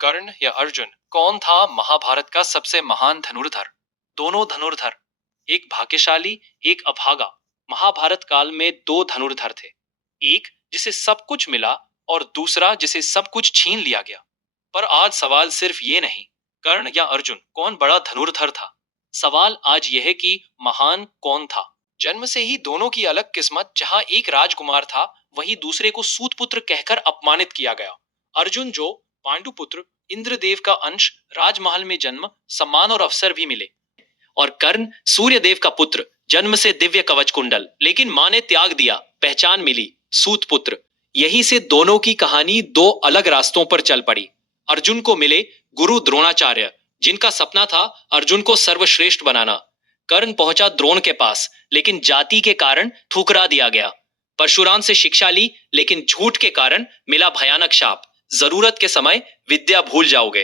कर्ण या अर्जुन, कौन था महाभारत का सबसे महान धनुर्धर? दोनों धनुर्धर, एक भाग्यशाली, एक अभागा। महाभारत काल में दो धनुर्धर थे, एक जिसे सब कुछ मिला और दूसरा जिसे सब कुछ छीन लिया गया। पर आज सवाल सिर्फ ये नहीं, कर्ण या अर्जुन कौन बड़ा धनुर्धर था। सवाल आज यह है कि महान कौन था। जन्म से ही दोनों की अलग किस्मत। जहां एक राजकुमार था, वहीं दूसरे को सूतपुत्र कहकर अपमानित किया गया। अर्जुन जो पांडुपुत्र, इंद्रदेव का अंश, राजमहल में जन्म, सम्मान और अवसर भी मिले। और कर्ण सूर्यदेव का पुत्र, जन्म से दिव्य कवच कुंडल, लेकिन मां ने त्याग दिया, पहचान मिली, सूतपुत्र। यहीं से दोनों की कहानी दो अलग रास्तों पर चल पड़ी। अर्जुन को मिले गुरु द्रोणाचार्य, जिनका सपना था अर्जुन को सर्वश्रेष्ठ बनाना। कर्ण पहुंचा द्रोण के पास, लेकिन जाति के कारण ठुकरा दिया गया। परशुराम से शिक्षा ली, लेकिन झूठ के कारण मिला भयानक शाप, जरूरत के समय विद्या भूल जाओगे।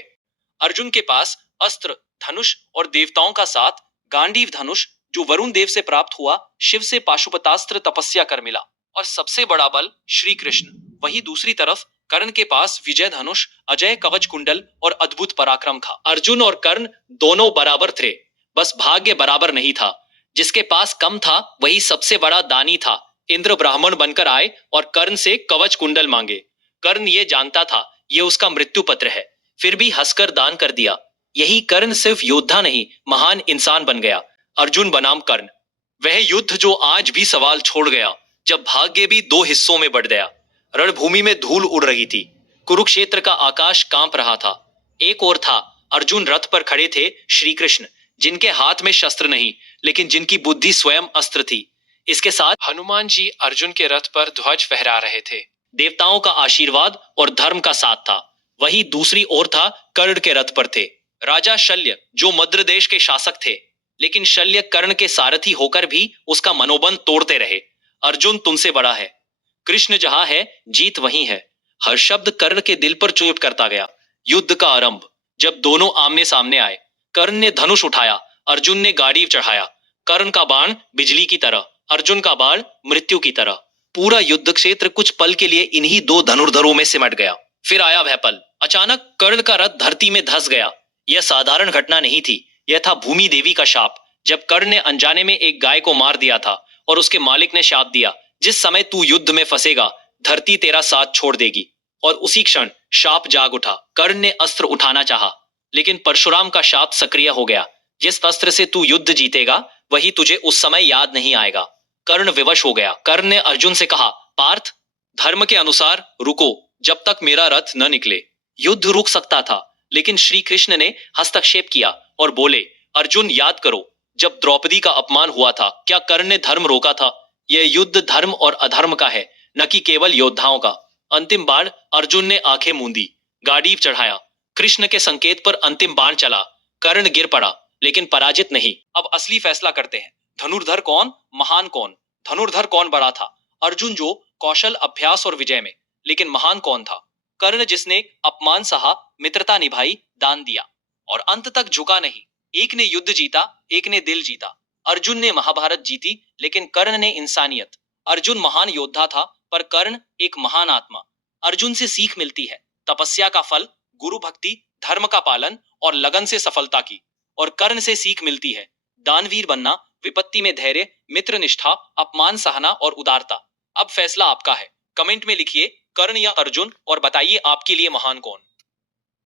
अर्जुन के पास अस्त्र, धनुष और देवताओं का साथ, गांडीव धनुष जो वरुण देव से प्राप्त हुआ, शिव से पाशुपतास्त्र तपस्या कर मिला, और सबसे बड़ा बल श्री कृष्ण। वही दूसरी तरफ कर्ण के पास विजय धनुष, अजय कवच कुंडल और अद्भुत पराक्रम था। अर्जुन और कर्ण दोनों बराबर थे, बस भाग्य बराबर नहीं था। जिसके पास कम था वही सबसे बड़ा दानी था। इंद्र ब्राह्मण बनकर आए और कर्ण से कवच कुंडल मांगे। कर्ण ये जानता था ये उसका मृत्यु पत्र है, फिर भी हंसकर दान कर दिया। यही कर्ण सिर्फ योद्धा नहीं, महान इंसान बन गया। अर्जुन बनाम कर्ण, वह युद्ध जो आज भी सवाल छोड़ गया, जब भाग्य भी दो हिस्सों में बढ़ गया। रणभूमि में धूल उड़ रही थी, कुरुक्षेत्र का आकाश कांप रहा था। एक ओर था अर्जुन, रथ पर खड़े थे श्री कृष्ण, जिनके हाथ में शस्त्र नहीं, लेकिन जिनकी बुद्धि स्वयं अस्त्र थी। इसके साथ हनुमान जी अर्जुन के रथ पर ध्वज फहरा रहे थे। देवताओं का आशीर्वाद और धर्म का साथ था। वही दूसरी ओर था कर्ण के रथ पर थे राजा शल्य, जो मद्र देश के शासक थे। लेकिन शल्य कर्ण के सारथी होकर भी उसका मनोबल तोड़ते रहे। अर्जुन तुमसे बड़ा है, कृष्ण जहां है जीत वहीं है। हर शब्द कर्ण के दिल पर चोट करता गया। युद्ध का आरंभ, जब दोनों आमने सामने आए। कर्ण ने धनुष उठाया, अर्जुन ने गांडीव चढ़ाया। कर्ण का बाण बिजली की तरह, अर्जुन का बाण मृत्यु की तरह। पूरा युद्ध क्षेत्र कुछ पल के लिए इन्हीं दो धनुर्धरों में सिमट गया। फिर आया वह पल, अचानक कर्ण का रथ धरती में धंस गया। यह साधारण घटना नहीं थी, यह था भूमि देवी का शाप। जब कर्ण ने अनजाने में एक गाय को मार दिया था और उसके मालिक ने शाप दिया, जिस समय तू युद्ध में फंसेगा धरती तेरा साथ छोड़ देगी। और उसी क्षण शाप जाग उठा। कर्ण ने अस्त्र उठाना चाहा, लेकिन परशुराम का शाप सक्रिय हो गया। जिस अस्त्र से तू युद्ध जीतेगा वही तुझे उस समय याद नहीं आएगा। कर्ण विवश हो गया। कर्ण ने अर्जुन से कहा, पार्थ, धर्म के अनुसार रुको जब तक मेरा रथ न निकले। युद्ध रुक सकता था, लेकिन श्री कृष्ण ने हस्तक्षेप किया और बोले, अर्जुन याद करो, जब द्रौपदी का अपमान हुआ था, क्या कर्ण ने धर्म रोका था? यह युद्ध धर्म और अधर्म का है, न कि केवल योद्धाओं का। अंतिम बाण अर्जुन ने आंखें मूंदी, गांडीव चढ़ाया। कृष्ण के संकेत पर अंतिम बाण चला। कर्ण गिर पड़ा, लेकिन पराजित नहीं। अब असली फैसला करते हैं, धनुर्धर कौन, महान कौन? धनुर्धर कौन बड़ा था? अर्जुन जो कौशल, अभ्यास और विजय में, लेकिन महान कौन था? कर्ण जिसने अपमान सहा, मित्रता निभाई, दान दिया और अंत तक झुका नहीं। एक ने युद्ध जीता, एक ने दिल जीता। अर्जुन ने महाभारत जीती, लेकिन कर्ण ने इंसानियत। अर्जुन महान योद्धा था, पर कर्ण एक महान आत्मा। अर्जुन से सीख मिलती है तपस्या का फल, गुरु भक्ति, धर्म का पालन और लगन से सफलता की। और कर्ण से सीख मिलती है दानवीर बनना, विपत्ति में धैर्य, मित्र निष्ठा, अपमान सहना और उदारता। अब फैसला आपका है। कमेंट में लिखिए कर्ण या अर्जुन और बताइए आपके लिए महान कौन।